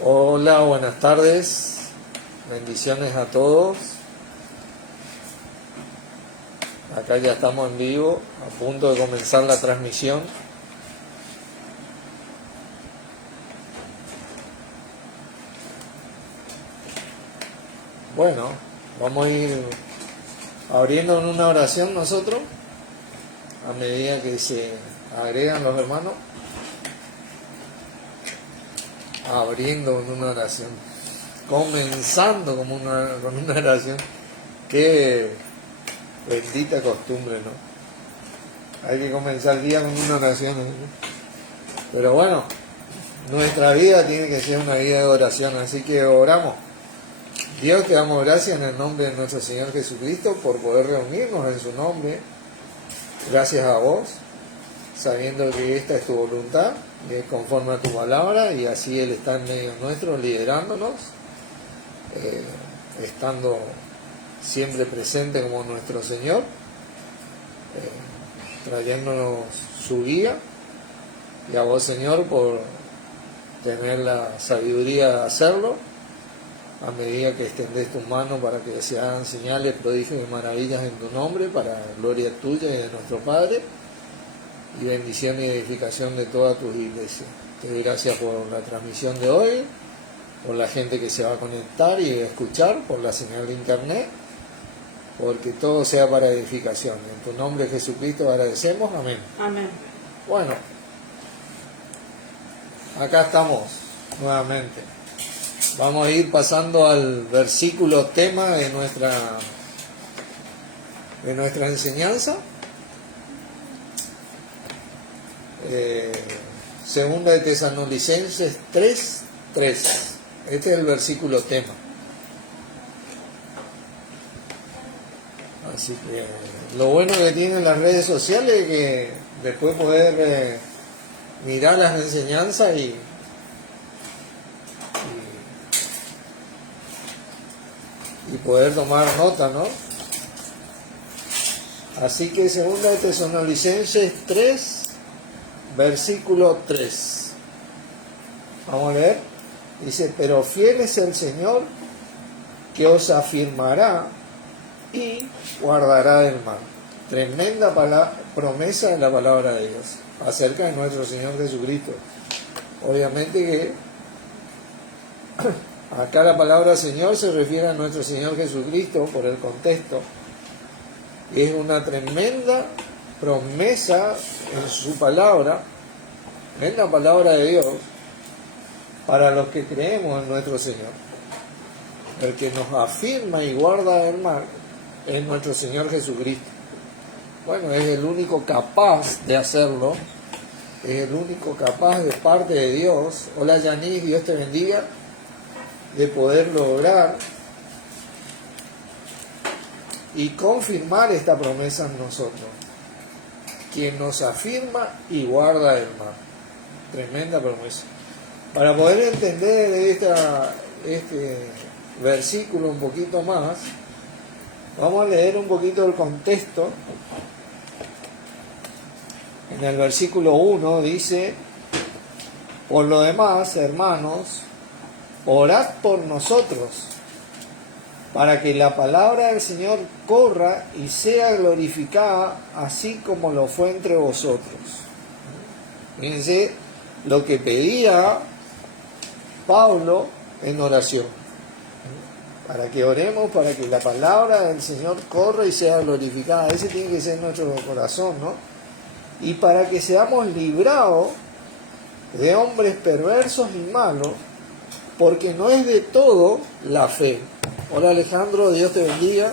Hola, buenas tardes, bendiciones a todos. Acá ya estamos en vivo, a punto de comenzar la transmisión. Bueno, vamos a ir abriendo en una oración nosotros, a medida que se agregan los hermanos, abriendo en una oración, comenzando con una oración. Qué bendita costumbre, ¿no? Hay que comenzar el día con una oración, ¿no? Pero bueno, nuestra vida tiene que ser una vida de oración, así que oramos. Dios, te damos gracias en el nombre de nuestro Señor Jesucristo por poder reunirnos en su nombre. Gracias a vos, sabiendo que esta es tu voluntad y es conforme a tu palabra, y así Él está en medio nuestro, liderándonos, estando siempre presente como nuestro Señor, trayéndonos su guía, y a vos, Señor, por tener la sabiduría de hacerlo, a medida que extendés tu mano para que se hagan señales, prodigios y maravillas en tu nombre, para gloria tuya y de nuestro Padre, y bendición y edificación de todas tus iglesias. Te doy gracias por la transmisión de hoy, por la gente que se va a conectar y a escuchar, por la señal de internet, porque todo sea para edificación. En tu nombre, Jesucristo, agradecemos. Amén. Amén. Bueno, acá estamos nuevamente. Vamos a ir pasando al versículo tema de nuestra enseñanza. Segunda de Tesalonicenses 3:3. Este es el versículo tema. Así que lo bueno que tienen las redes sociales es que después poder mirar las enseñanzas y poder tomar nota, ¿no? Así que segunda de Tesalonicenses 3, versículo 3. Vamos a leer. Dice: pero fiel es el Señor, que os afirmará y guardará del mal. Tremenda promesa de la palabra de Dios acerca de nuestro Señor Jesucristo. Obviamente que acá la palabra Señor se refiere a nuestro Señor Jesucristo por el contexto. Y es una tremenda promesa en su palabra, en la palabra de Dios, para los que creemos en nuestro Señor. El que nos afirma y guarda del mal es nuestro Señor Jesucristo. Bueno, es el único capaz de hacerlo, es el único capaz de parte de Dios. Hola Yanis, Dios te bendiga, de poder lograr y confirmar esta promesa en nosotros, quien nos afirma y guarda del mal. Tremenda promesa. Para poder entender este versículo un poquito más, vamos a leer un poquito el contexto. En el versículo 1 dice: por lo demás, hermanos, orad por nosotros, para que la palabra del Señor corra y sea glorificada, así como lo fue entre vosotros. Fíjense lo que pedía Pablo en oración, para que oremos, para que la palabra del Señor corra y sea glorificada. Ese tiene que ser nuestro corazón, ¿no? Y para que seamos librados de hombres perversos y malos, porque no es de todo la fe. Hola Alejandro, Dios te bendiga.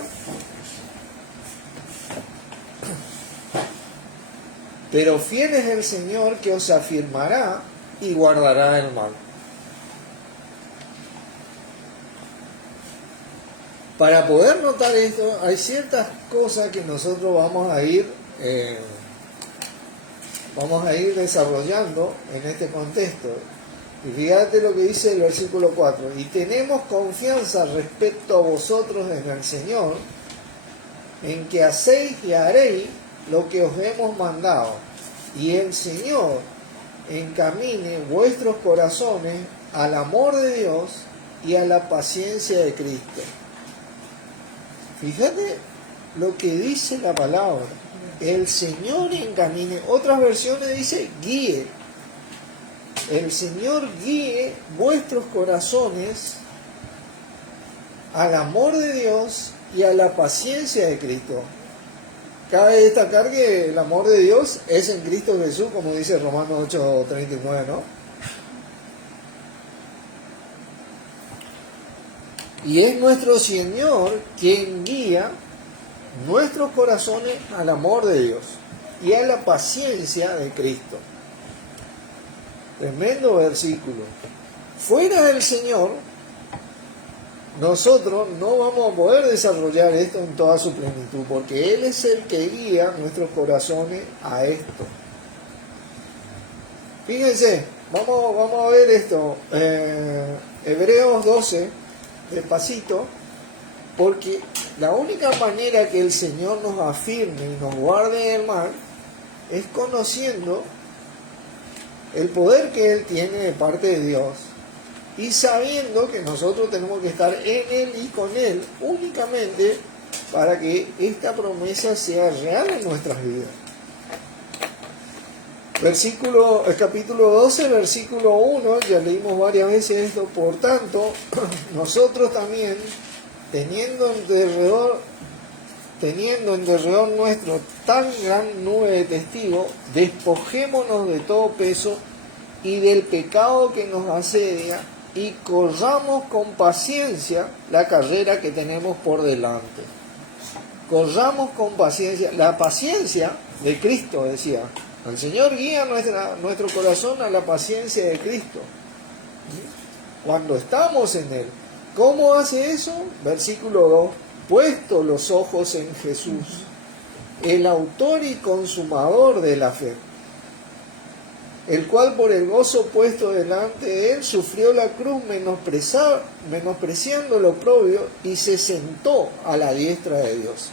Pero fiel es el Señor, que os afirmará y guardará el mal. Para poder notar esto, hay ciertas cosas que nosotros vamos a ir desarrollando en este contexto. Y fíjate lo que dice el versículo 4: y tenemos confianza respecto a vosotros en el Señor, en que hacéis y haréis lo que os hemos mandado, y el Señor encamine vuestros corazones al amor de Dios y a la paciencia de Cristo. Fíjate lo que dice la palabra. El Señor encamine. Otras versiones dice guíe. El Señor guíe vuestros corazones al amor de Dios y a la paciencia de Cristo. Cabe destacar que el amor de Dios es en Cristo Jesús, como dice Romanos 8:39, ¿no? Y es nuestro Señor quien guía nuestros corazones al amor de Dios y a la paciencia de Cristo. Tremendo versículo. Fuera del Señor, nosotros no vamos a poder desarrollar esto en toda su plenitud, porque Él es el que guía nuestros corazones a esto. Fíjense, vamos a ver esto. Hebreos 12, despacito, porque la única manera que el Señor nos afirme y nos guarde del mal es conociendo el poder que Él tiene de parte de Dios y sabiendo que nosotros tenemos que estar en Él y con Él únicamente para que esta promesa sea real en nuestras vidas. Capítulo 12, versículo 1, ya leímos varias veces esto. Por tanto, nosotros también, teniendo en derredor nuestro tan gran nube de testigos, despojémonos de todo peso y del pecado que nos asedia, y corramos con paciencia la carrera que tenemos por delante. Corramos con paciencia, la paciencia de Cristo, decía. El Señor guía nuestro corazón a la paciencia de Cristo. Cuando estamos en Él. ¿Cómo hace eso? Versículo 2. Puesto los ojos en Jesús, el autor y consumador de la fe, el cual por el gozo puesto delante de Él sufrió la cruz, menospreciando lo oprobio, y se sentó a la diestra de Dios.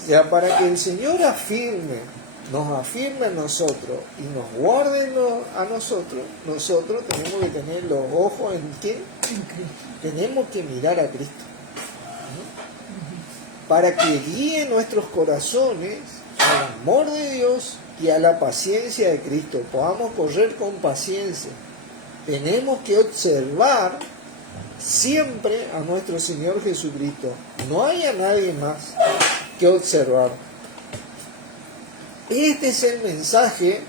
O sea, para que el Señor nos afirme a nosotros y nos guarde a nosotros tenemos que tener los ojos en ¿quién? Tenemos que mirar a Cristo. Para que guíe nuestros corazones al amor de Dios y a la paciencia de Cristo. Podamos correr con paciencia. Tenemos que observar siempre a nuestro Señor Jesucristo. No hay a nadie más que observar. Este es el mensaje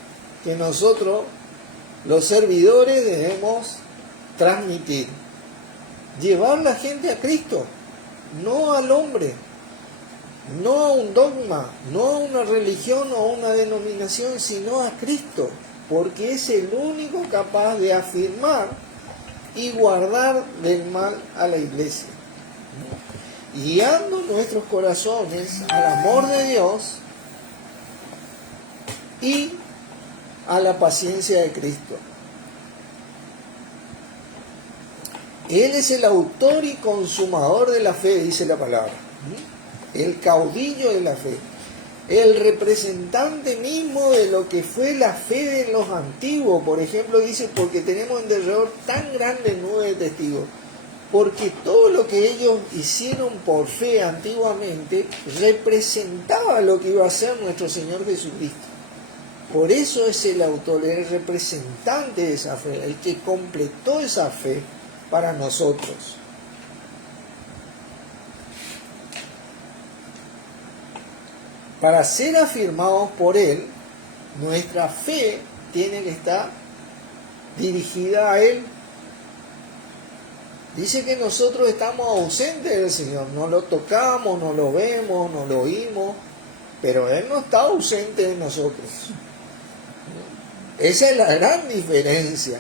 que nosotros, los servidores, debemos transmitir. Llevar la gente a Cristo, no al hombre, no a un dogma, no a una religión o a una denominación, sino a Cristo, porque es el único capaz de afirmar y guardar del mal a la iglesia, guiando nuestros corazones al amor de Dios y a la paciencia de Cristo. Él es el autor y consumador de la fe, dice la palabra. El caudillo de la fe. El representante mismo de lo que fue la fe de los antiguos. Por ejemplo, dice, porque tenemos en derredor tan grande nube de testigos. Porque todo lo que ellos hicieron por fe antiguamente representaba lo que iba a ser nuestro Señor Jesucristo. Por eso es el autor, el representante de esa fe, el que completó esa fe para nosotros. Para ser afirmados por Él, nuestra fe tiene que estar dirigida a Él. Dice que nosotros estamos ausentes del Señor, no lo tocamos, no lo vemos, no lo oímos, pero Él no está ausente de nosotros. Esa es la gran diferencia.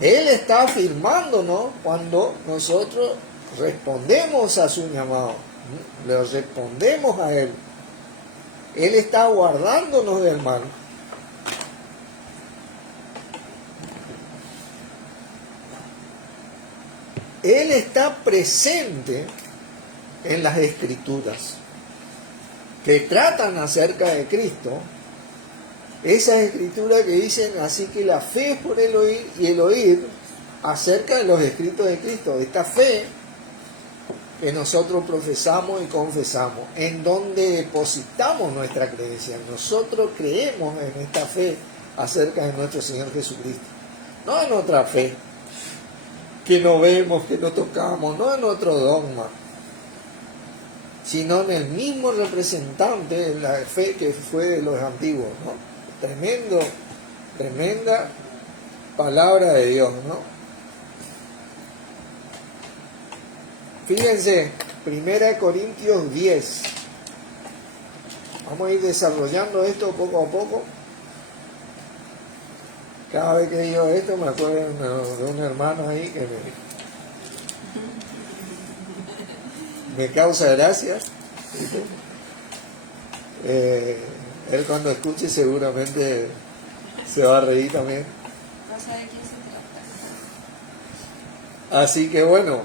Él está afirmándonos cuando nosotros respondemos a su llamado, le respondemos a Él. Él está guardándonos del mal. Él está presente en las Escrituras que tratan acerca de Cristo. Esas escrituras que dicen, así que la fe es por el oír y el oír acerca de los escritos de Cristo. Esta fe que nosotros profesamos y confesamos, en donde depositamos nuestra creencia. Nosotros creemos en esta fe acerca de nuestro Señor Jesucristo. No en otra fe, que no vemos, que no tocamos, no en otro dogma, sino en el mismo representante de la fe que fue de los antiguos, ¿no? Tremenda palabra de Dios, ¿no? Fíjense, 1 Corintios 10. Vamos a ir desarrollando esto poco a poco. Cada vez que digo esto me acuerdo de un hermano ahí que me causa gracia. Él cuando escuche seguramente se va a reír también. No sabe de quién se trata. Así que bueno.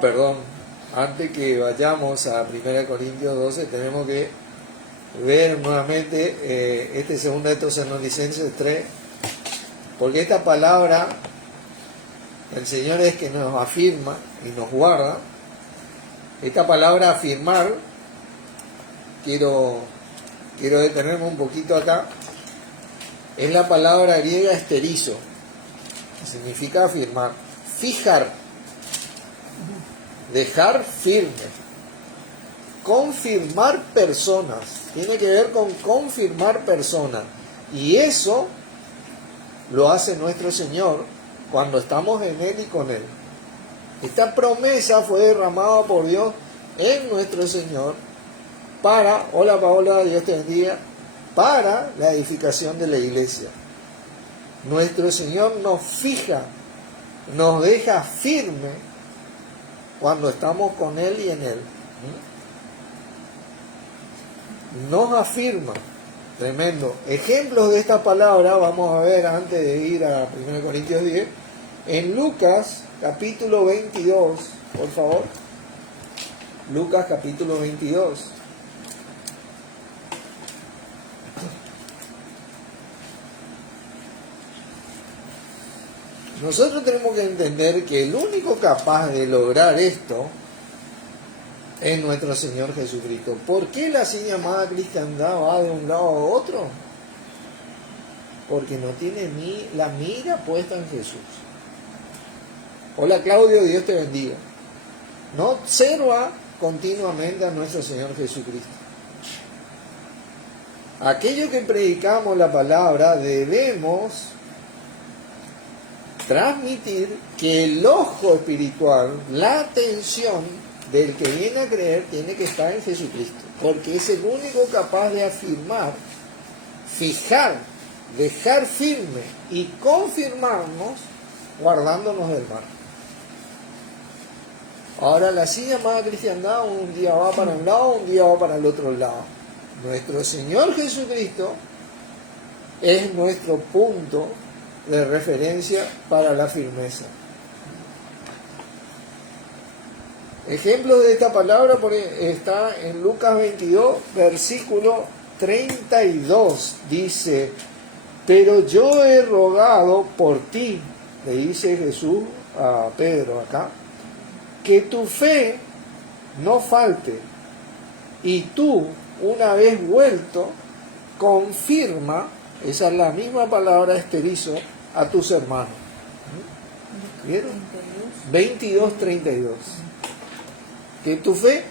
Perdón. Antes que vayamos a 1 Corintios 12 tenemos que ver nuevamente este 2 Tesalonicenses 3, porque esta palabra el Señor es que nos afirma y nos guarda. Esta palabra afirmar, quiero detenerme un poquito acá, es la palabra griega esterizo, que significa afirmar, fijar, dejar firme, confirmar personas, tiene que ver con confirmar personas, y eso lo hace nuestro Señor cuando estamos en Él y con Él. Esta promesa fue derramada por Dios en nuestro Señor para, hola Paola, Dios te bendiga, para la edificación de la iglesia. Nuestro Señor nos fija, nos deja firme cuando estamos con Él y en Él. Nos afirma, tremendo. Ejemplos de esta palabra vamos a ver antes de ir a 1 Corintios 10, en Lucas capítulo 22, por favor. Lucas capítulo 22. Nosotros tenemos que entender que el único capaz de lograr esto es nuestro Señor Jesucristo. ¿Por qué la así llamada cristiandad va de un lado a otro? Porque no tiene la mira puesta en Jesús. Hola Claudio, Dios te bendiga. No observa continuamente a nuestro Señor Jesucristo. Aquello que predicamos la palabra debemos transmitir que el ojo espiritual, la atención del que viene a creer tiene que estar en Jesucristo, porque es el único capaz de afirmar, fijar, dejar firme y confirmarnos guardándonos del mal. Ahora la así llamada cristiandad un día va para un lado, un día va para el otro lado. Nuestro Señor Jesucristo es nuestro punto de referencia para la firmeza. Ejemplo de esta palabra está en Lucas 22, versículo 32. Dice, pero yo he rogado por ti, le dice Jesús a Pedro acá, que tu fe no falte, y tú, una vez vuelto, confirma, esa es la misma palabra esterizo, a tus hermanos. ¿Vieron? 22:32. Que tu fe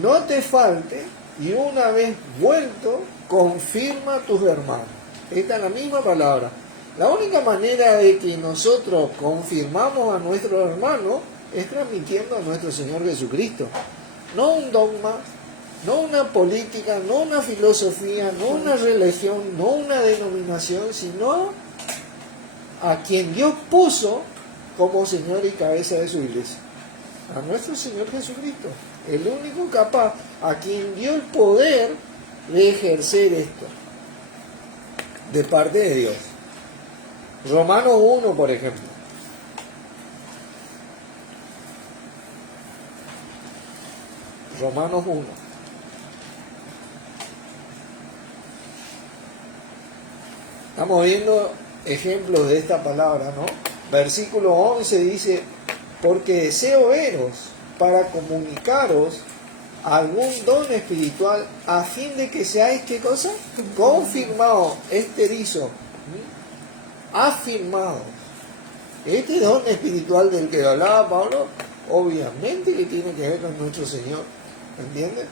no te falte y una vez vuelto, confirma a tus hermanos. Esta es la misma palabra. La única manera de que nosotros confirmamos a nuestros hermanos es transmitiendo a nuestro Señor Jesucristo. No un dogma, no una política, no una filosofía, no una religión, no una denominación, sino a quien Dios puso como Señor y cabeza de su iglesia. A nuestro Señor Jesucristo, el único capaz, a quien dio el poder de ejercer esto, de parte de Dios. Romanos 1, por ejemplo. Romanos 1. Estamos viendo ejemplos de esta palabra, ¿no? Versículo 11 dice, porque deseo veros para comunicaros algún don espiritual a fin de que seáis, ¿qué cosa? Confirmado, esterizo, afirmado. Este don espiritual del que hablaba Pablo, obviamente que tiene que ver con nuestro Señor, ¿entiendes?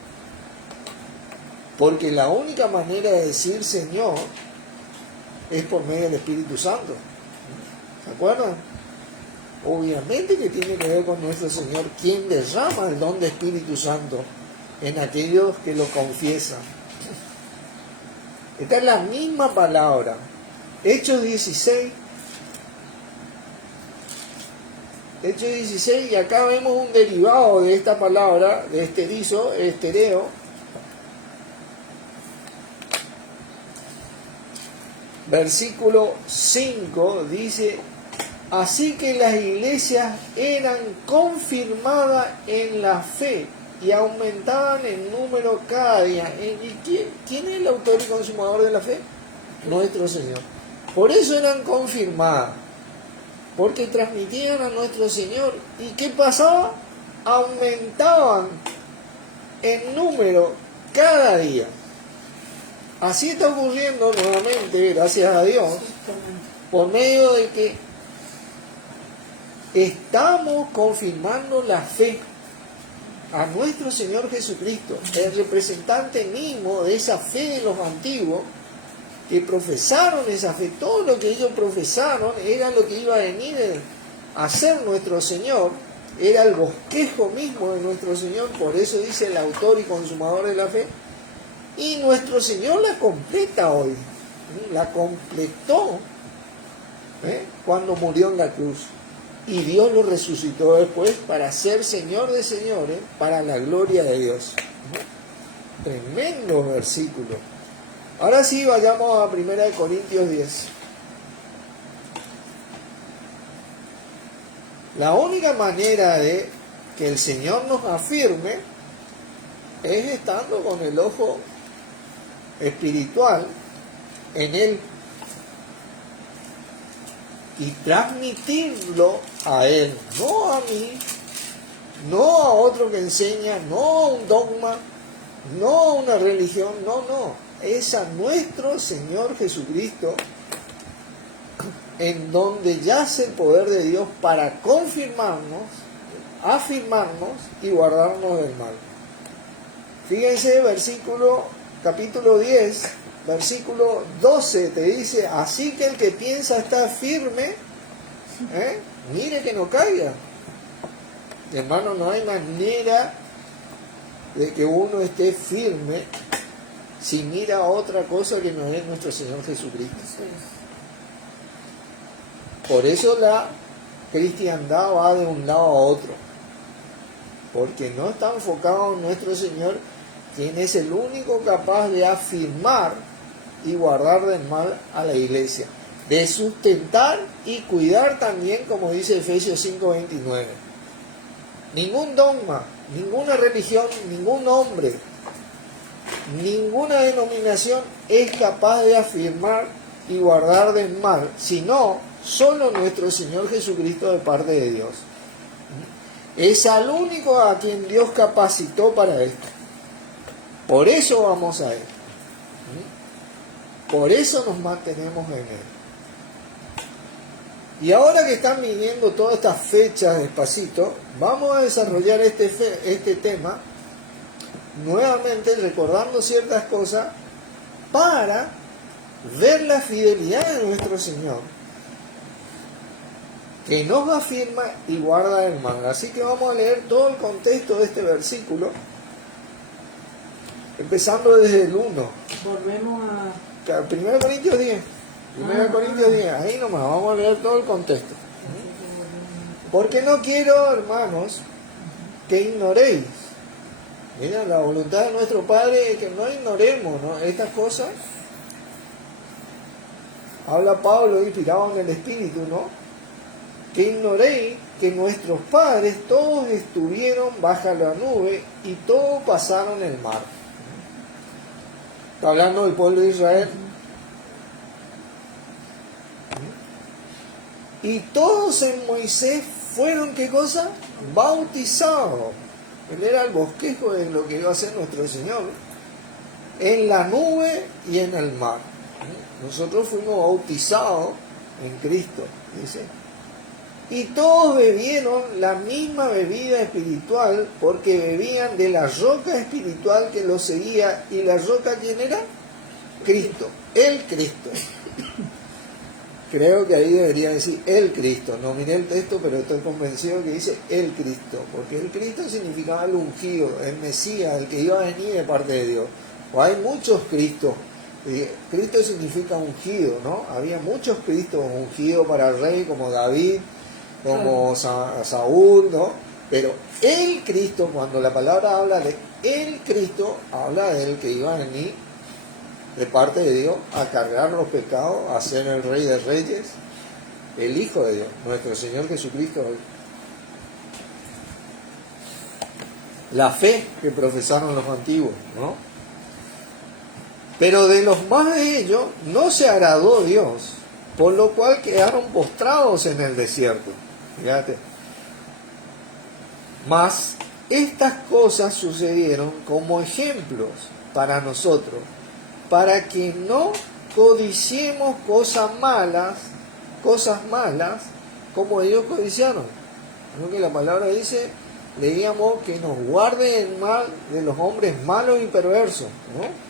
Porque la única manera de decir Señor es por medio del Espíritu Santo. ¿Se acuerdan? Obviamente que tiene que ver con nuestro Señor, quien derrama el don de Espíritu Santo en aquellos que lo confiesan. Esta es la misma palabra. Hechos 16. Hechos 16, y acá vemos un derivado de esta palabra, de esterizo, estereo. Versículo 5 dice, así que las iglesias eran confirmadas en la fe y aumentaban en número cada día. ¿Y quién es el autor y consumador de la fe? Nuestro Señor. Por eso eran confirmadas, porque transmitían a nuestro Señor. ¿Y qué pasaba? Aumentaban en número cada día. Así está ocurriendo nuevamente, gracias a Dios, por medio de que estamos confirmando la fe a nuestro Señor Jesucristo, el representante mismo de esa fe de los antiguos, que profesaron esa fe. Todo lo que ellos profesaron era lo que iba a venir a ser nuestro Señor, era el bosquejo mismo de nuestro Señor. Por eso dice el autor y consumador de la fe. Y nuestro Señor la completa hoy, la completó cuando murió en la cruz. Y Dios lo resucitó después para ser Señor de señores, para la gloria de Dios. Tremendo versículo. Ahora sí, vayamos a 1 Corintios 10. La única manera de que el Señor nos afirme es estando con el ojo espiritual en Él y transmitirlo a Él, no a mí, no a otro que enseña, no a un dogma, no a una religión, no, es a nuestro Señor Jesucristo, en donde yace el poder de Dios para confirmarnos, afirmarnos y guardarnos del mal. Fíjense, capítulo 10, versículo 12, te dice, así que el que piensa estar firme, mire que no caiga. Hermano, no hay manera de que uno esté firme si mira otra cosa que no es nuestro Señor Jesucristo. Por eso la cristiandad va de un lado a otro, porque no está enfocado en nuestro Señor, quien es el único capaz de afirmar y guardar del mal a la iglesia, de sustentar y cuidar también, como dice Efesios 5:29. Ningún dogma, ninguna religión, ningún hombre, ninguna denominación es capaz de afirmar y guardar del mal, sino solo nuestro Señor Jesucristo de parte de Dios. Es al único a quien Dios capacitó para esto. Por eso vamos a Él. Por eso nos mantenemos en Él. Y ahora que están viniendo todas estas fechas despacito, vamos a desarrollar este tema nuevamente, recordando ciertas cosas para ver la fidelidad de nuestro Señor, que nos afirma y guarda el mal. Así que vamos a leer todo el contexto de este versículo, empezando desde el 1. Volvemos a... 1 Corintios 10. 1 Corintios 10, ahí nomás, vamos a leer todo el contexto. Porque no quiero, hermanos, que ignoréis. Mira, la voluntad de nuestro Padre es que no ignoremos, ¿no?, estas cosas. Habla Pablo, inspirado en el Espíritu, ¿no? Que ignoréis que nuestros padres todos estuvieron bajo la nube y todos pasaron el mar. Está hablando del pueblo de Israel. Y todos en Moisés fueron, ¿qué cosa? Bautizados. Él era el bosquejo de lo que iba a hacer nuestro Señor. En la nube y en el mar. Nosotros fuimos bautizados en Cristo, dice. Y todos bebieron la misma bebida espiritual, porque bebían de la roca espiritual que los seguía. ¿Y la roca quién era? Cristo, el Cristo. Creo que ahí debería decir el Cristo. No miré el texto, pero estoy convencido que dice el Cristo, porque el Cristo significaba el ungido, el Mesías, el que iba a venir de parte de Dios. O hay muchos Cristos. Cristo significa ungido, ¿no? Había muchos Cristos ungidos para el rey, como David, como Saúl, ¿no? Pero el Cristo, cuando la palabra habla de el Cristo, habla del que iba a venir de parte de Dios a cargar los pecados, a ser el Rey de Reyes, el Hijo de Dios, nuestro Señor Jesucristo. La fe que profesaron los antiguos, ¿no? Pero de los más de ellos no se agradó Dios, por lo cual quedaron postrados en el desierto. Fíjate. Mas estas cosas sucedieron como ejemplos para nosotros, para que no codiciemos cosas malas como ellos codiciaron. Lo que la palabra dice, leíamos que nos guarde el mal de los hombres malos y perversos, ¿no?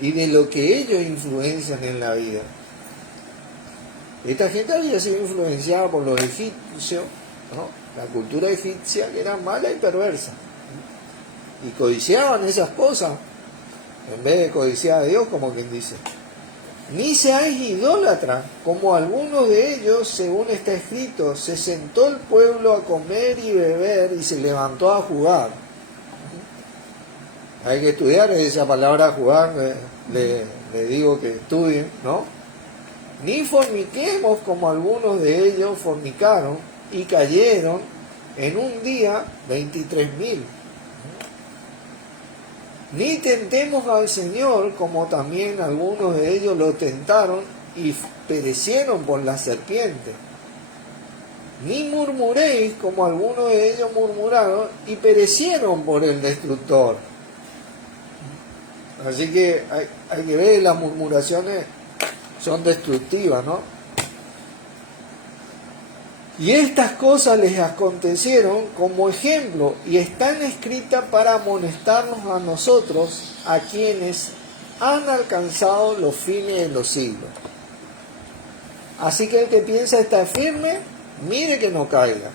Y de lo que ellos influencian en la vida. Esta gente había sido influenciada por los egipcios, ¿no? La cultura egipcia, que era mala y perversa, y codiciaban esas cosas en vez de codiciar a Dios, como quien dice. Ni seáis idólatras, como algunos de ellos, según está escrito, se sentó el pueblo a comer y beber y se levantó a jugar. Hay que estudiar esa palabra jugar, le digo que estudien, ¿no? Ni forniquemos, como algunos de ellos fornicaron y cayeron en un día 23.000. Ni tentemos al Señor, como también algunos de ellos lo tentaron y perecieron por la serpiente. Ni murmuréis, como algunos de ellos murmuraron y perecieron por el destructor. Así que hay que ver, las murmuraciones son destructivas, ¿no? Y estas cosas les acontecieron como ejemplo y están escritas para amonestarnos a nosotros, a quienes han alcanzado los fines de los siglos. Así que el que piensa estar firme, mire que no caiga.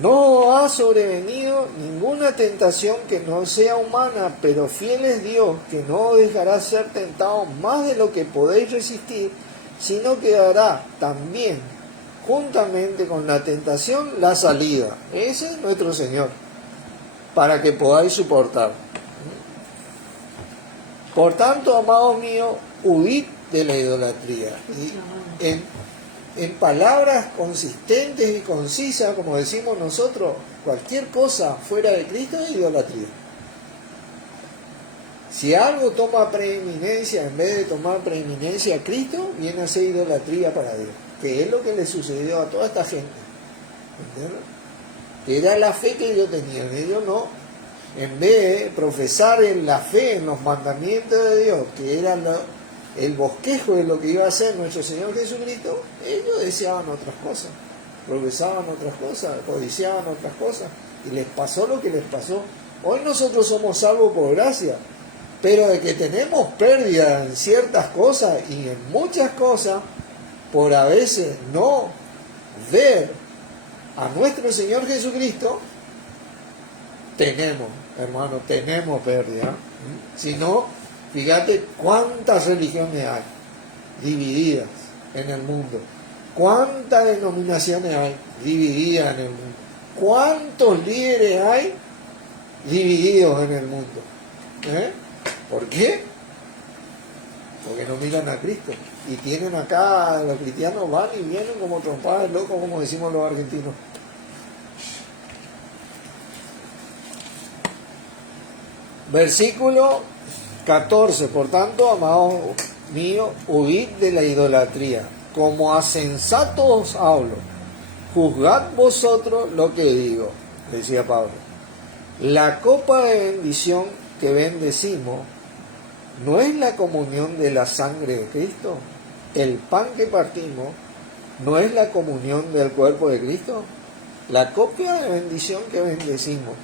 No ha sobrevenido ninguna tentación que no sea humana, pero fiel es Dios, que no os dejará ser tentados más de lo que podéis resistir, sino que dará también, juntamente con la tentación, la salida. Ese es nuestro Señor, para que podáis soportar. Por tanto, amados míos, huid de la idolatría. Y en palabras consistentes y concisas, como decimos nosotros, cualquier cosa fuera de Cristo es idolatría. Si algo toma preeminencia en vez de tomar preeminencia a Cristo, viene a ser idolatría para Dios, que es lo que le sucedió a toda esta gente. ¿Entiendes? Que era la fe que ellos tenían. Ellos no, en vez de profesar en la fe en los mandamientos de Dios, que era el bosquejo de lo que iba a hacer nuestro Señor Jesucristo, ellos deseaban otras cosas, profesaban otras cosas, codiciaban otras cosas, y les pasó lo que les pasó. Hoy nosotros somos salvos por gracia, pero de que tenemos pérdida en ciertas cosas y en muchas cosas, por a veces no ver a nuestro Señor Jesucristo, tenemos, hermano, tenemos pérdida. Si no, fíjate cuántas religiones hay divididas en el mundo, cuántas denominaciones hay divididas en el mundo, cuántos líderes hay divididos en el mundo. ¿Por qué? Porque no miran a Cristo y tienen acá, los cristianos van y vienen como trompadas locos, como decimos los argentinos. Versículo 14. Por tanto, amados míos, huid de la idolatría. como a sensatos hablo, juzgad vosotros lo que digo, decía Pablo. La copa de bendición que bendecimos no es la comunión de la sangre de Cristo. El pan que partimos no es la comunión del cuerpo de Cristo. La copa de bendición que bendecimos.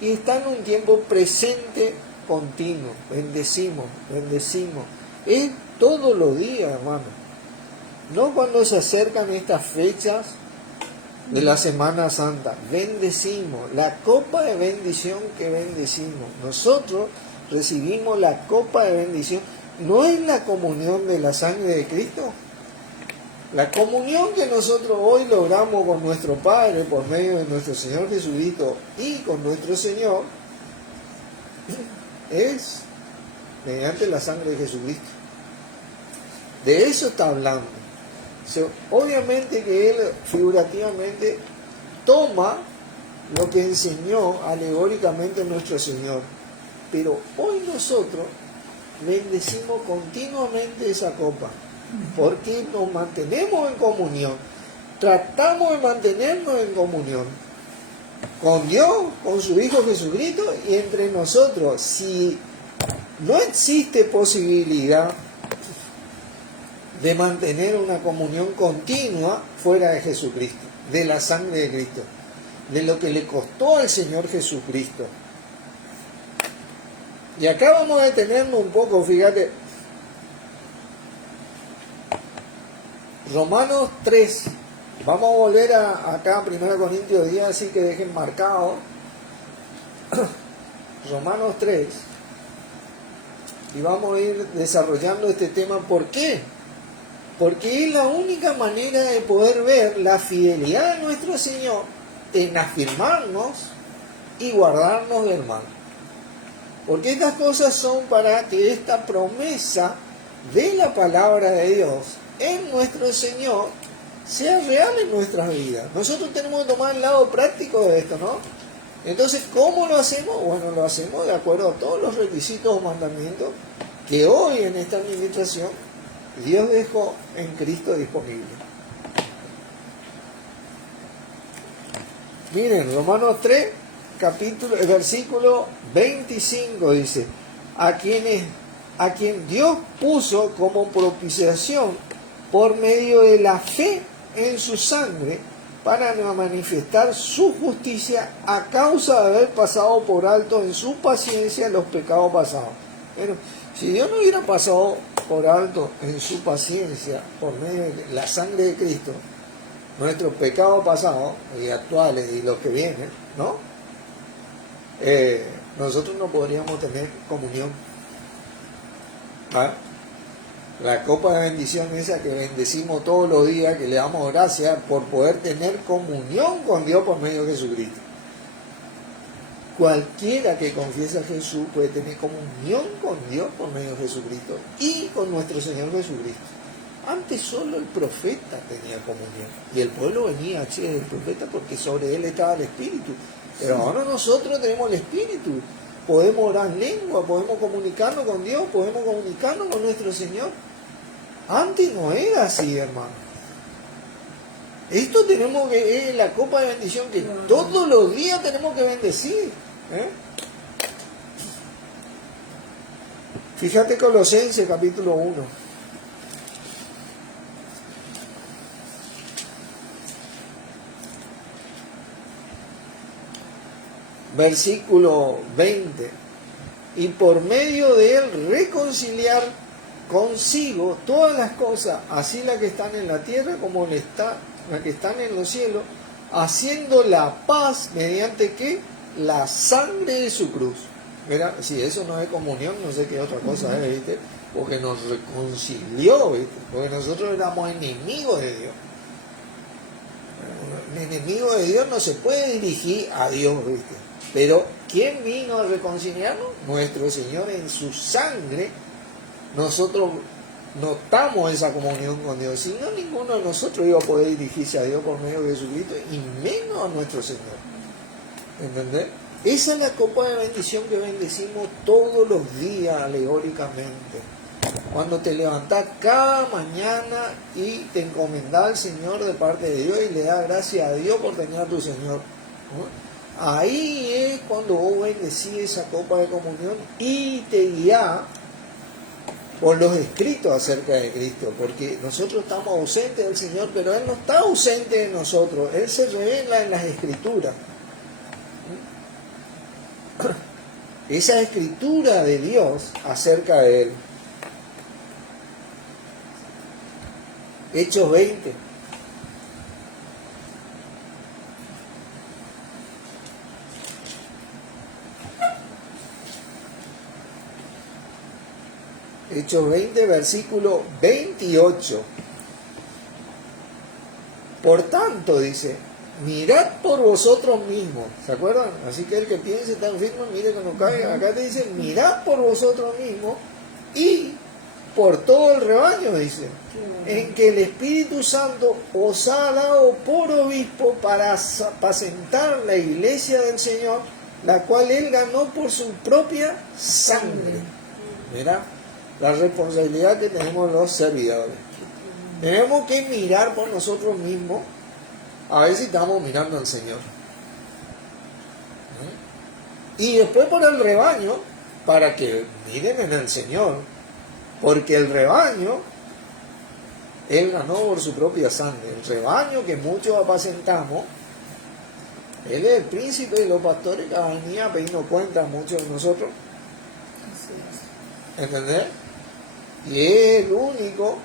Y está en un tiempo presente continuo. Bendecimos, bendecimos. Es todos los días, hermano. No cuando se acercan estas fechas de la Semana Santa. Bendecimos. La copa de bendición que bendecimos. Nosotros recibimos la copa de bendición. ¿No es la comunión de la sangre de Cristo? La comunión que nosotros hoy logramos con nuestro Padre por medio de nuestro Señor Jesucristo y con nuestro Señor es mediante la sangre de Jesucristo. De eso está hablando. O sea, obviamente que Él figurativamente toma lo que enseñó alegóricamente nuestro Señor. Pero hoy nosotros bendecimos continuamente esa copa. Porque nos mantenemos en comunión. Tratamos de mantenernos en comunión con Dios, con su Hijo Jesucristo y entre nosotros. Si no existe posibilidad de mantener una comunión continua fuera de Jesucristo, de la sangre de Cristo, de lo que le costó al Señor Jesucristo. Y acá vamos a detenernos un poco, fíjate. Romanos 3. Vamos a volver acá a 1 Corintios 10, así que dejen marcado. Romanos 3. Y vamos a ir desarrollando este tema. ¿Por qué? Porque es la única manera de poder ver la fidelidad de nuestro Señor en afirmarnos y guardarnos del mal. Porque estas cosas son para que esta promesa de la palabra de Dios en nuestro Señor sea real en nuestras vidas. Nosotros tenemos que tomar el lado práctico de esto, ¿no? Entonces, ¿cómo lo hacemos? Bueno, lo hacemos de acuerdo a todos los requisitos o mandamientos que hoy en esta administración Dios dejó en Cristo disponible. Miren, Romanos 3, versículo 25 dice: a quien Dios puso como propiciación por medio de la fe en su sangre, para manifestar su justicia a causa de haber pasado por alto en su paciencia los pecados pasados. Bueno, si Dios no hubiera pasado por alto en su paciencia por medio de la sangre de Cristo nuestros pecados pasados y actuales y los que vienen, ¿no? Nosotros no podríamos tener comunión. ¿Ah? La copa de bendición esa que bendecimos todos los días, que le damos gracias por poder tener comunión con Dios por medio de Jesucristo. Cualquiera que confiesa a Jesús puede tener comunión con Dios por medio de Jesucristo y con nuestro Señor Jesucristo. Antes solo el profeta tenía comunión y el pueblo venía a del profeta porque sobre él estaba el Espíritu. Pero ahora nosotros tenemos el Espíritu. Podemos orar en lengua, podemos comunicarnos con Dios, podemos comunicarnos con nuestro Señor. Antes no era así, hermano. Esto tenemos que, es la copa de bendición que todos los días tenemos que bendecir. Fíjate Colosenses capítulo 1. Versículo 20. Y por medio de él reconciliar consigo todas las cosas, así las que están en la tierra como las que están en los cielos, haciendo la paz mediante ¿qué? La sangre de su cruz. Mira, si eso no es comunión, no sé qué otra cosa es, ¿viste? Porque nos reconcilió, ¿viste? Porque nosotros éramos enemigos de Dios. El enemigo de Dios no se puede dirigir a Dios, ¿viste? Pero ¿quién vino a reconciliarnos? Nuestro Señor en su sangre. Nosotros notamos esa comunión con Dios. Si no, ninguno de nosotros iba a poder dirigirse a Dios por medio de Jesucristo, y menos a nuestro Señor. ¿Entendés? Esa es la copa de bendición que bendecimos todos los días alegóricamente. Cuando te levantás cada mañana y te encomendás al Señor de parte de Dios y le das gracias a Dios por tener a tu Señor, ¿no? Ahí es cuando vos bendecís esa copa de comunión y te guías por los escritos acerca de Cristo, porque nosotros estamos ausentes del Señor, pero Él no está ausente de nosotros, Él se revela en las Escrituras. Esa escritura de Dios acerca de Él. Hechos 20. Hechos 20, versículo 28. Por tanto, dice, mirad por vosotros mismos. ¿Se acuerdan? Así que el que piense está enfermo, mire que no caiga. Acá te dice, mirad por vosotros mismos y por todo el rebaño, dice, en que el Espíritu Santo os ha dado por obispo para apacentar la iglesia del Señor, la cual Él ganó por su propia sangre. Mira la responsabilidad que tenemos los servidores. Tenemos que mirar por nosotros mismos a ver si estamos mirando al Señor. Y después por el rebaño, para que miren en el Señor, porque el rebaño Él ganó por su propia sangre. El rebaño que muchos apacentamos, Él es el príncipe y los pastores que venían a pedirnos cuenta a muchos de nosotros. ¿Entendés? Y es el único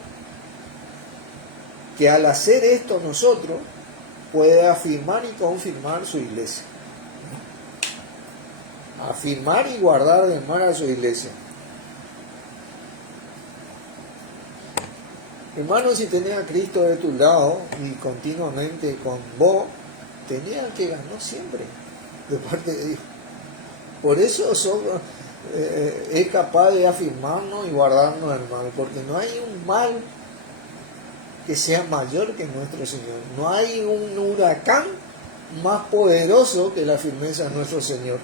que al hacer esto nosotros puede afirmar y confirmar su iglesia. Afirmar y guardar de mal a su iglesia. Hermano, si tenés a Cristo de tu lado y continuamente con vos, tenés al que ganó siempre de parte de Dios. Por eso es capaz de afirmarnos y guardarnos del mal, porque no hay un mal que sea mayor que nuestro Señor. No hay un huracán más poderoso que la firmeza de nuestro Señor.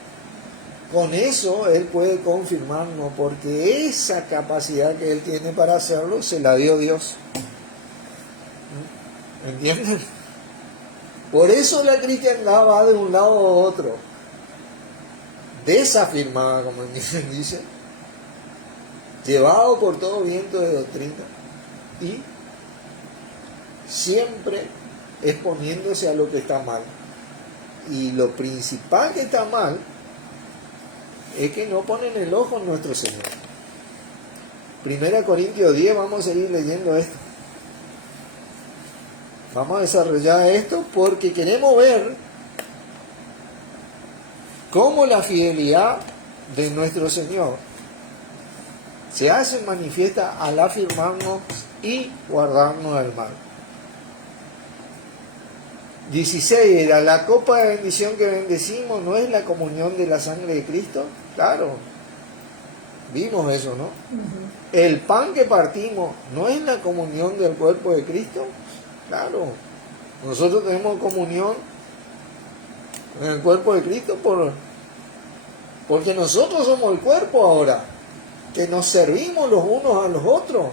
Con eso Él puede confirmarnos, porque esa capacidad que Él tiene para hacerlo se la dio Dios. ¿Entienden? Por eso la cristiandad va de un lado a otro, desafirmada, como dice, llevado por todo viento de doctrina y siempre exponiéndose a lo que está mal. Y lo principal que está mal es que no ponen el ojo en nuestro Señor. 1 Corintios 10, vamos a seguir leyendo esto. Vamos a desarrollar esto porque queremos ver cómo la fidelidad de nuestro Señor se hace manifiesta al afirmarnos y guardarnos del mal. 16. Era la copa de bendición que bendecimos, ¿no es la comunión de la sangre de Cristo? Claro, vimos eso, ¿no? El pan que partimos, ¿no es la comunión del cuerpo de Cristo? Claro, nosotros tenemos comunión en el cuerpo de Cristo porque nosotros somos el cuerpo ahora, que nos servimos los unos a los otros.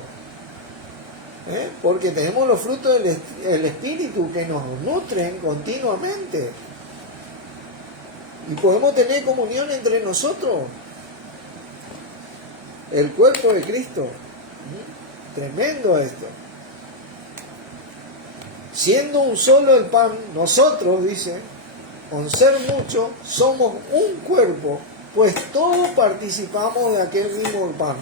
Porque tenemos los frutos del Espíritu que nos nutren continuamente y podemos tener comunión entre nosotros, el cuerpo de Cristo. Tremendo esto. Siendo un solo el pan, nosotros, dice, con ser muchos, somos un cuerpo, pues todos participamos de aquel mismo pan.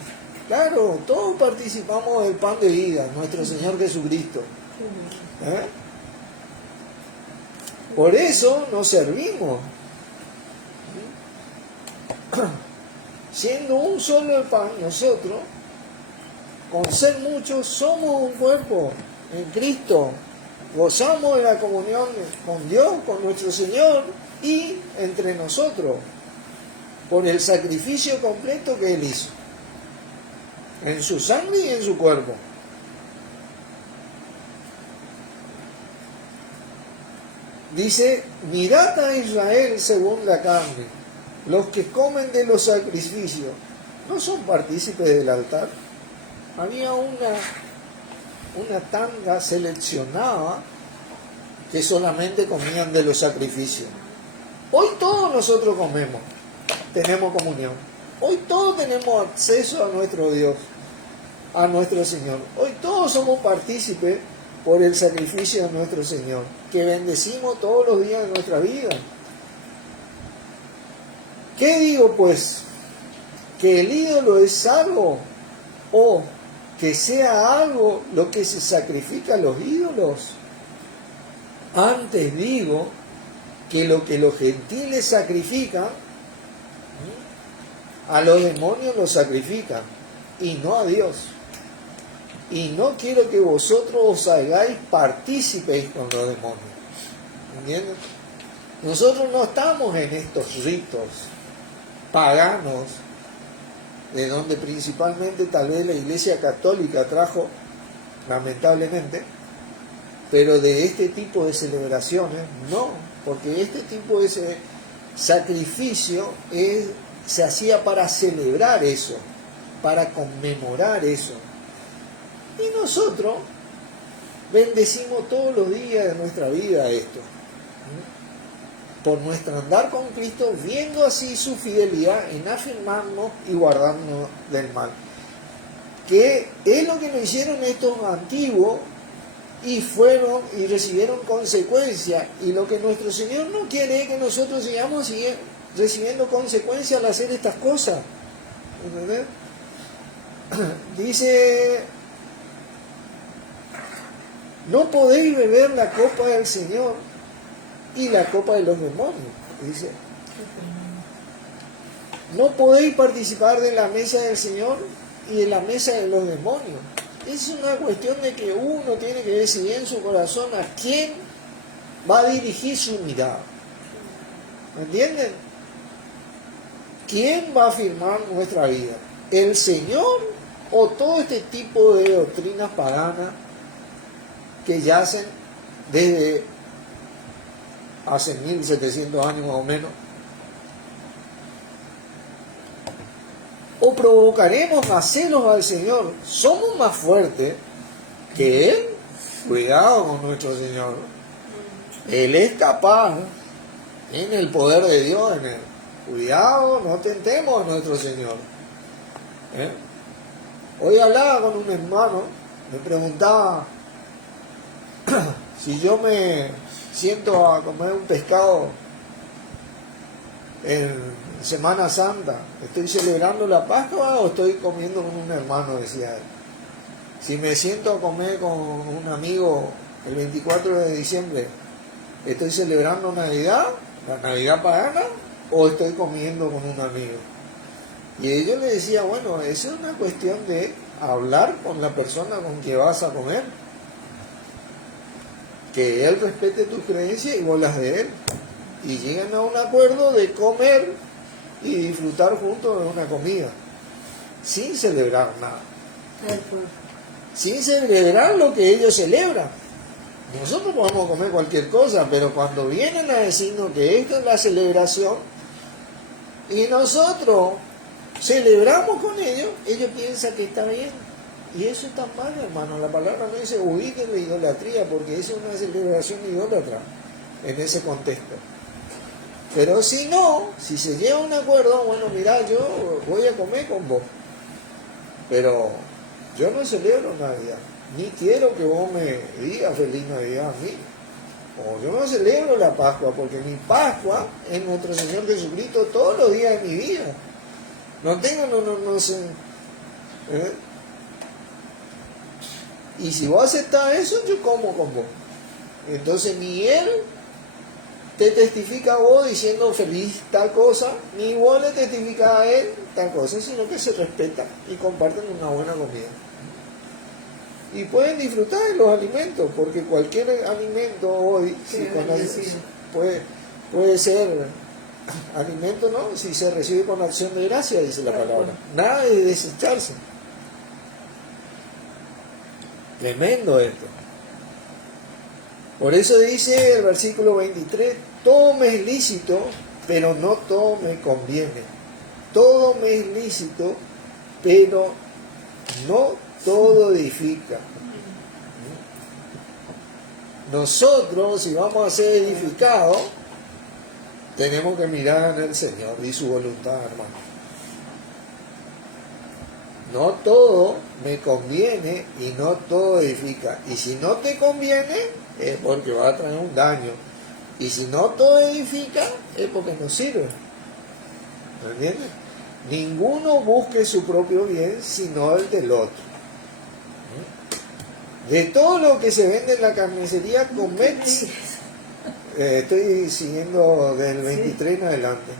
Claro, todos participamos del pan de vida, nuestro Señor Jesucristo. Por eso nos servimos. Siendo un solo el pan, nosotros, con ser muchos, somos un cuerpo en Cristo. Gozamos de la comunión con Dios, con nuestro Señor y entre nosotros, por el sacrificio completo que Él hizo, en su sangre y en su cuerpo. Dice, mirad a Israel según la carne, los que comen de los sacrificios, ¿no son partícipes del altar? había una tanda seleccionada que solamente comían de los sacrificios. Hoy todos nosotros comemos, tenemos comunión. Hoy todos tenemos acceso a nuestro Dios, a nuestro Señor. Hoy todos somos partícipes por el sacrificio de nuestro Señor, que bendecimos todos los días de nuestra vida. ¿Qué digo pues? ¿Que el ídolo es algo o que sea algo lo que se sacrifica a los ídolos? Antes digo que lo que los gentiles sacrifican, a los demonios los sacrifican y no a Dios. Y no quiero que vosotros os hagáis partícipes con los demonios. ¿Entienden? Nosotros no estamos en estos ritos paganos, de donde principalmente tal vez la Iglesia Católica trajo, lamentablemente, pero de este tipo de celebraciones, no, porque este tipo de sacrificio se hacía para celebrar eso, para conmemorar eso. Y nosotros bendecimos todos los días de nuestra vida esto, por nuestro andar con Cristo, viendo así su fidelidad en afirmarnos y guardarnos del mal. Que es lo que nos hicieron estos antiguos y fueron y recibieron consecuencias. Y lo que nuestro Señor no quiere es que nosotros sigamos recibiendo consecuencias al hacer estas cosas. ¿Entendés? Dice: no podéis beber la copa del Señor y la copa de los demonios. Dice: no podéis participar de la mesa del Señor y de la mesa de los demonios. Es una cuestión de que uno tiene que decidir en su corazón a quién va a dirigir su mirada. ¿Me entienden? ¿Quién va a afirmar nuestra vida? ¿El Señor o todo este tipo de doctrinas paganas que yacen desde hace 1700 años más o menos? ¿O provocaremos a celos al Señor? ¿Somos más fuertes que Él? Cuidado con nuestro Señor. Él es capaz, en el poder de Dios, en Él. Cuidado, no tentemos a nuestro Señor. Hoy hablaba con un hermano, me preguntaba si yo me siento a comer un pescado en Semana Santa, ¿estoy celebrando la Pascua o estoy comiendo con un hermano? Decía él. Si me siento a comer con un amigo el 24 de diciembre, ¿estoy celebrando Navidad, la Navidad pagana, o estoy comiendo con un amigo? Y yo le decía, bueno, eso es una cuestión de hablar con la persona con que vas a comer, que él respete tus creencias y vos las de él, y lleguen a un acuerdo de comer y disfrutar juntos de una comida, sin celebrar nada, sin celebrar lo que ellos celebran. Nosotros podemos comer cualquier cosa, pero cuando vienen a decirnos que esta es la celebración y nosotros celebramos con ellos, ellos piensan que está bien. Y eso está mal, hermano. La palabra no dice huir de la idolatría, porque esa es una celebración idólatra en ese contexto. Pero si no, si se llega a un acuerdo, bueno, mira, yo voy a comer con vos, pero yo no celebro Navidad, ni quiero que vos me digas feliz Navidad a mí, o yo no celebro la Pascua, porque mi Pascua es nuestro Señor Jesucristo todos los días de mi vida. No sé. Y si vos aceptás eso, yo como con vos. Entonces ni Él te testifica a vos diciendo feliz tal cosa, ni vos le testificás a Él tal cosa, sino que se respetan y comparten una buena comida. Y pueden disfrutar de los alimentos, porque cualquier alimento hoy puede ser alimento, ¿no? Si se recibe con acción de gracia, dice la palabra. Nada de desecharse. Tremendo esto. Por eso dice el versículo 23, todo me es lícito, pero no todo me conviene. Todo me es lícito, pero no todo edifica. Nosotros, si vamos a ser edificados, tenemos que mirar en el Señor y su voluntad, hermano. No todo me conviene y no todo edifica. Y si no te conviene, es porque va a traer un daño. Y si no todo edifica, es porque no sirve. ¿Me entiendes? Ninguno busque su propio bien, sino el del otro. De todo lo que se vende en la carnicería, comed. Estoy siguiendo del 23 en adelante.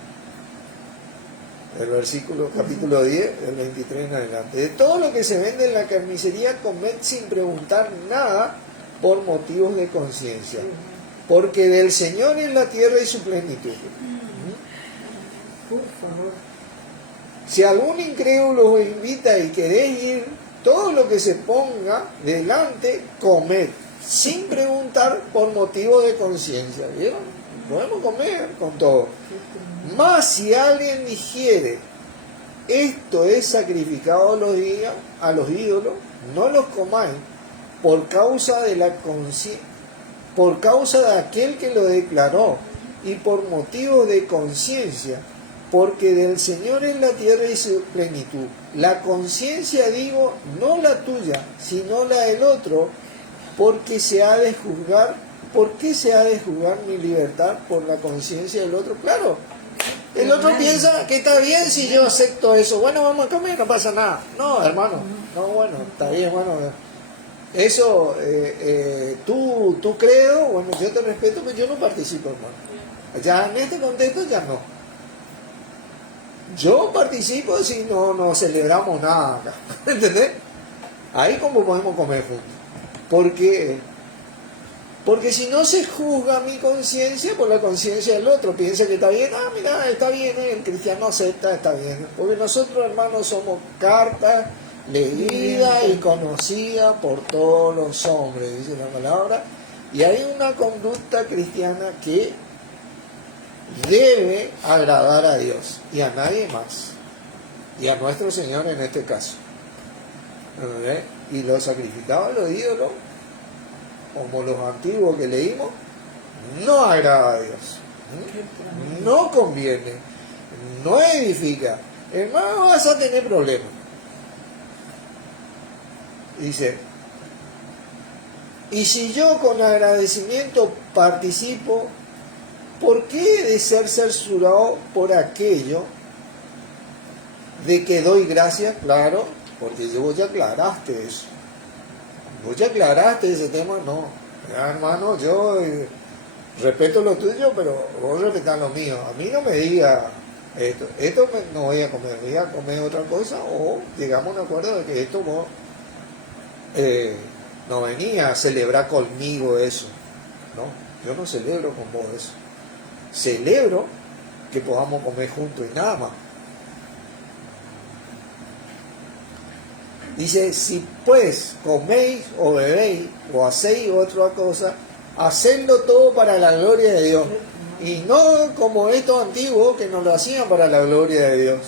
El versículo, capítulo 10, del 23 en adelante. De todo lo que se vende en la carnicería, comed sin preguntar nada por motivos de conciencia. Porque del Señor es la tierra y su plenitud. Por favor. Si algún incrédulo os invita y queréis ir, todo lo que se ponga delante, comed, sin preguntar por motivo de conciencia. ¿Vieron? Podemos comer con todo. Mas si alguien dijere, esto es sacrificado a los ídolos, no los comáis, por causa de la por causa de aquel que lo declaró, y por motivo de conciencia, porque del Señor es la tierra y su plenitud. La conciencia, digo, no la tuya, sino la del otro, porque se ha de juzgar. ¿Por qué se ha de juzgar mi libertad por la conciencia del otro? Claro, el otro piensa que está bien si yo acepto eso. Bueno, vamos a comer, no pasa nada. No, hermano, no, bueno, está bien, bueno. Eso, tú creo, bueno, yo te respeto, pero yo no participo, hermano. Ya en este contexto ya no. Yo participo si no celebramos nada acá. ¿Entendés? Ahí como podemos comer juntos. Porque si no se juzga mi conciencia por la conciencia del otro, piensa que está bien, mira, está bien, el cristiano acepta, está bien. Porque nosotros, hermanos, somos cartas leídas y conocidas por todos los hombres, dice la palabra. Y hay una conducta cristiana que debe agradar a Dios y a nadie más. Y a nuestro Señor en este caso. ¿Verdad? Y los sacrificados, los ídolos, como los antiguos que leímos, no agrada a Dios, no conviene, no edifica. Hermano, vas a tener problemas. Dice, y si yo con agradecimiento participo, ¿por qué he de ser censurado por aquello de que doy gracias? Claro, porque vos ya aclaraste eso. Vos ya aclaraste ese tema, no. Ya, hermano, yo respeto lo tuyo, pero vos respetás lo mío. A mí no me diga esto no voy a comer otra cosa, o llegamos a un acuerdo de que esto vos no venía a celebrar conmigo eso. No, yo no celebro con vos eso. Celebro que podamos comer juntos y nada más. Dice, si pues coméis o bebéis o hacéis otra cosa, hacedlo todo para la gloria de Dios. Y no como estos antiguos que nos lo hacían para la gloria de Dios.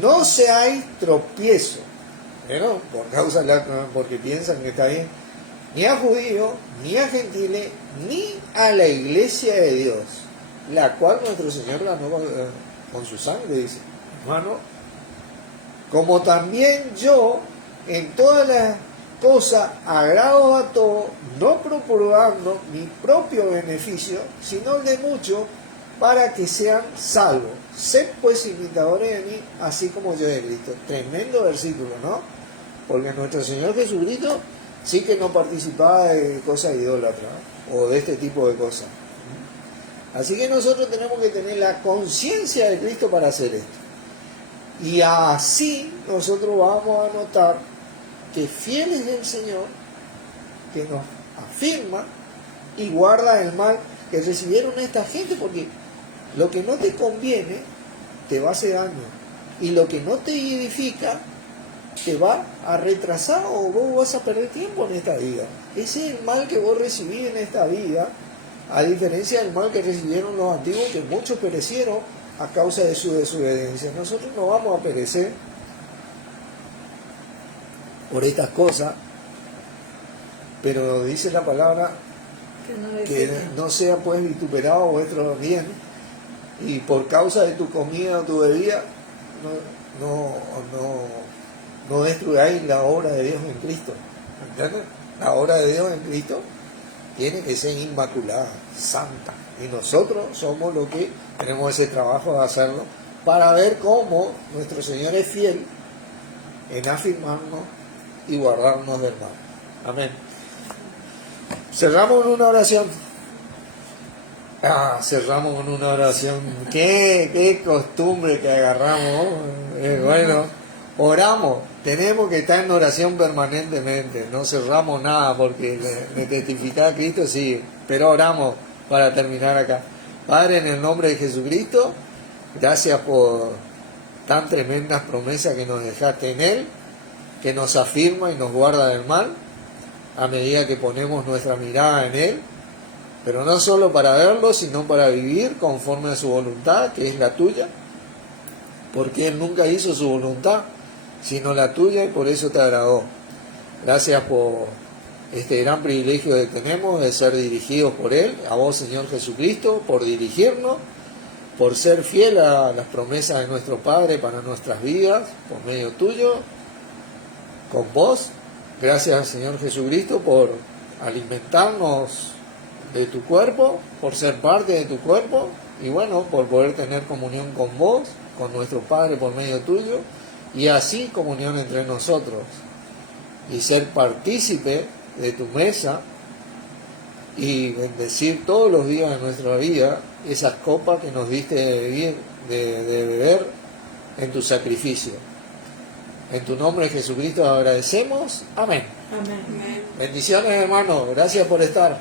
No seáis tropiezo, ¿no? Porque piensan que está bien, ni a judíos, ni a gentiles, ni a la iglesia de Dios, la cual nuestro Señor ganó con su sangre, dice, hermano. Como también yo, en todas las cosas, agrado a todos, no procurando mi propio beneficio, sino el de muchos, para que sean salvos. Sed pues imitadores de mí, así como yo de Cristo. Tremendo versículo, ¿no? Porque nuestro Señor Jesucristo sí que no participaba de cosas idólatras, ¿no? O de este tipo de cosas. Así que nosotros tenemos que tener la conciencia de Cristo para hacer esto. Y así nosotros vamos a notar que fieles del Señor, que nos afirma y guarda el mal que recibieron esta gente, porque lo que no te conviene te va a hacer daño, y lo que no te edifica te va a retrasar, o vos vas a perder tiempo en esta vida. Ese es el mal que vos recibís en esta vida, a diferencia del mal que recibieron los antiguos, que muchos perecieron a causa de su desobediencia. Nosotros no vamos a perecer. por estas cosas, pero dice la palabra que no sea pues vituperado vuestro bien, y por causa de tu comida o tu bebida no destruyáis la obra de Dios en Cristo. ¿Entiendes? La obra de Dios en Cristo tiene que ser inmaculada, santa, y nosotros somos los que tenemos ese trabajo de hacerlo para ver cómo nuestro Señor es fiel en afirmarnos y guardarnos del mal. Amén. Cerramos en una oración. Cerramos con una oración. Qué costumbre que agarramos. Bueno, oramos. Tenemos que estar en oración permanentemente. No cerramos nada porque le testificar a Cristo sí, pero oramos para terminar acá. Padre, en el nombre de Jesucristo, gracias por tan tremendas promesas que nos dejaste en Él, que nos afirma y nos guarda del mal a medida que ponemos nuestra mirada en Él, pero no solo para verlo, sino para vivir conforme a su voluntad, que es la tuya, porque Él nunca hizo su voluntad, sino la tuya, y por eso te agradó. Gracias por este gran privilegio que tenemos de ser dirigidos por Él, a vos, Señor Jesucristo, por dirigirnos, por ser fiel a las promesas de nuestro Padre para nuestras vidas, por medio tuyo, con vos. Gracias, Señor Jesucristo, por alimentarnos de tu cuerpo, por ser parte de tu cuerpo, y bueno, por poder tener comunión con vos, con nuestro Padre por medio tuyo, y así comunión entre nosotros, y ser partícipe de tu mesa, y bendecir todos los días de nuestra vida esas copas que nos diste de beber en tu sacrificio. En tu nombre, Jesucristo, agradecemos. Amén. Amén. Bendiciones, hermanos. Gracias por estar.